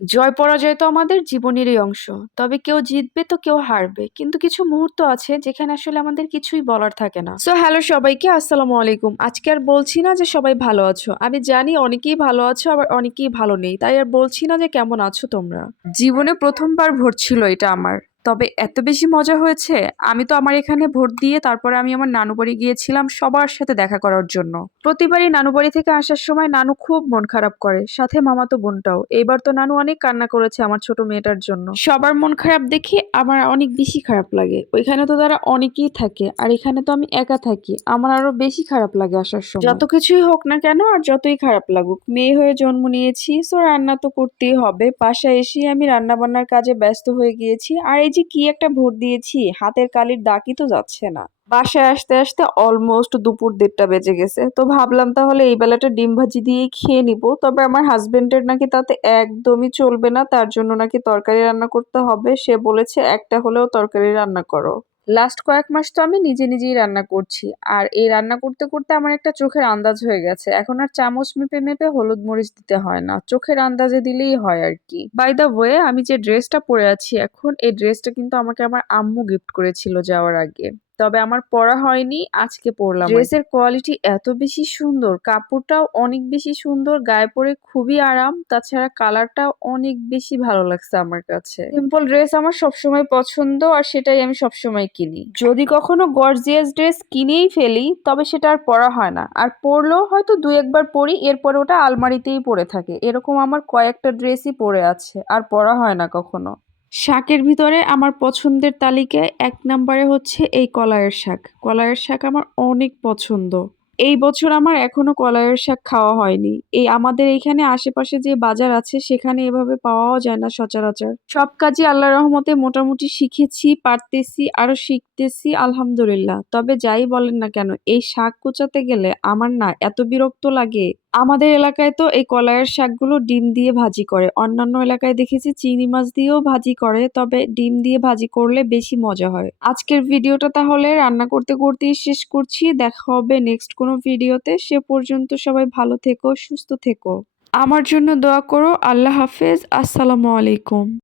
জয় পরাজয় তো আমাদের জীবনেরই অংশ। তবে কেউ জিতবে তো কেউ হারবে। কিন্তু কিছু মুহূর্ত আছে যেখানে আসলে আমাদের কিছুই বলার থাকে না। সো হ্যালো সবাইকে, আসসালামু আলাইকুম। আজকে আর বলছি না যে সবাই ভালো আছো। আমি জানি অনেকেই ভালো আছো, আবার অনেকেই ভালো নেই। তাই আর বলছি না যে কেমন আছো তোমরা। জীবনে প্রথমবার ভোট ছিল এটা আমার। তবে এত বেশি মজা হয়েছে। আমি তো আমার এখানে ভোট দিয়ে তারপরে আমি আমার নানু বাড়ি গিয়েছিলাম সবার সাথে দেখা করার জন্য। প্রতিবারই নানু বাড়ি থেকে আসার সময় নানু খুব মন খারাপ করে, সাথে মামাতো বোনটাও। এইবার তো নানু অনেক কান্না করেছে আমার ছোট মেয়েটার জন্য। সবার মন খারাপ দেখে আমার অনেক বেশি খারাপ লাগে। ওইখানে তো তারা অনেকেই থাকে, আর এখানে তো আমি একা থাকি। আমার আরো বেশি খারাপ লাগে আসার সময়। যত কিছুই হোক না কেন আর যতই খারাপ লাগুক, মেয়ে হয়ে জন্ম নিয়েছি, সো রান্না তো করতেই হবে। বাসায় এসে আমি রান্না বান্নার কাজে ব্যস্ত হয়ে গিয়েছি। আর এই যে কি একটা ভোট দিয়েছি, হাতের কালির দাগই তো যাচ্ছে না। বাসায় আসতে আসতে অলমোস্ট দুপুর 1:30 বেজে গেছে। তো ভাবলাম তাহলে এই বেলাটা ডিম ভাজি দিয়েই খেয়ে নিব। তবে আমার হাজবেন্ডের নাকি তাতে একদমই চলবে না, তার জন্য নাকি তরকারি রান্না করতে হবে। সে বলেছে একটা হলেও তরকারি রান্না করো। লাস্ট কয়েক মাস তো আমি নিজে নিজেই রান্না করছি। আর এই রান্না করতে করতে আমার একটা চোখের আন্দাজ হয়ে গেছে। এখন আর চামচ মেপে মেপে হলুদ মরিচ দিতে হয় না, চোখের আন্দাজে দিলেই হয় আর কি। বাই দ্য ওয়ে, আমি যে ড্রেসটা পরে আছি এখন, এই ড্রেসটা কিন্তু আমাকে আমার আম্মু গিফট করেছিল যাওয়ার আগে। তবে আমার পরা হয়নি, আজকে পরলাম। ড্রেসের কোয়ালিটি এত বেশি সুন্দর, কাপড়টাও অনেক বেশি সুন্দর, গায়ে পরে খুবই আরাম। তাছাড়া কালারটাও অনেক বেশি ভালো লাগছে আমার কাছে। সিম্পল ড্রেস আমার সবসময় পছন্দ, আর সেটাই আমি সবসময় কিনি। যদি কখনো গর্জিয়াস ড্রেস কিনেই ফেলি তবে সেটা আর পরা হয় না, আর পরলেও হয়তো 2-1 বার পরি, এরপরে ওটা আলমারিতেই পড়ে থাকে। এরকম আমার কয়েকটা ড্রেসই পরে আছে, আর পরা হয় না কখনো। শাকের ভিতরে আমার পছন্দের তালিকায় 1 নম্বরে হচ্ছে এই কলাইয়ের শাক। কলাইয়ের শাক আমার অনেক পছন্দ। এই বছর আমার এখনো কলাইয়ের শাক খাওয়া হয়নি। এই আমাদের এইখানে আশেপাশে যে বাজার আছে সেখানে এভাবে পাওয়াও যায় না সচরাচর। সব কাজই আল্লাহর রহমতে মোটামুটি শিখেছি, পারতেছি, আরো শিখতেছি আলহামদুলিল্লাহ। তবে যাই বলেন না কেন, এই শাক কুচাতে গেলে আমার না এত বিরক্ত লাগে। আমাদের এলাকায় তো এই কলাইয়ের শাকগুলো ডিম দিয়ে ভাজি করে। অন্যান্য এলাকায় দেখেছি চিংড়ি মাছ দিয়েও ভাজি করে, তবে ডিম দিয়ে ভাজি করলে বেশি মজা হয়। আজকের ভিডিওটা তাহলে রান্না করতে করতেই শেষ করছি। দেখা হবে নেক্সট কোনো ভিডিওতে। সে পর্যন্ত সবাই ভালো থেকো, সুস্থ থেকো। আমার জন্য দোয়া করো। আল্লাহ হাফেজ। আসসালামু আলাইকুম।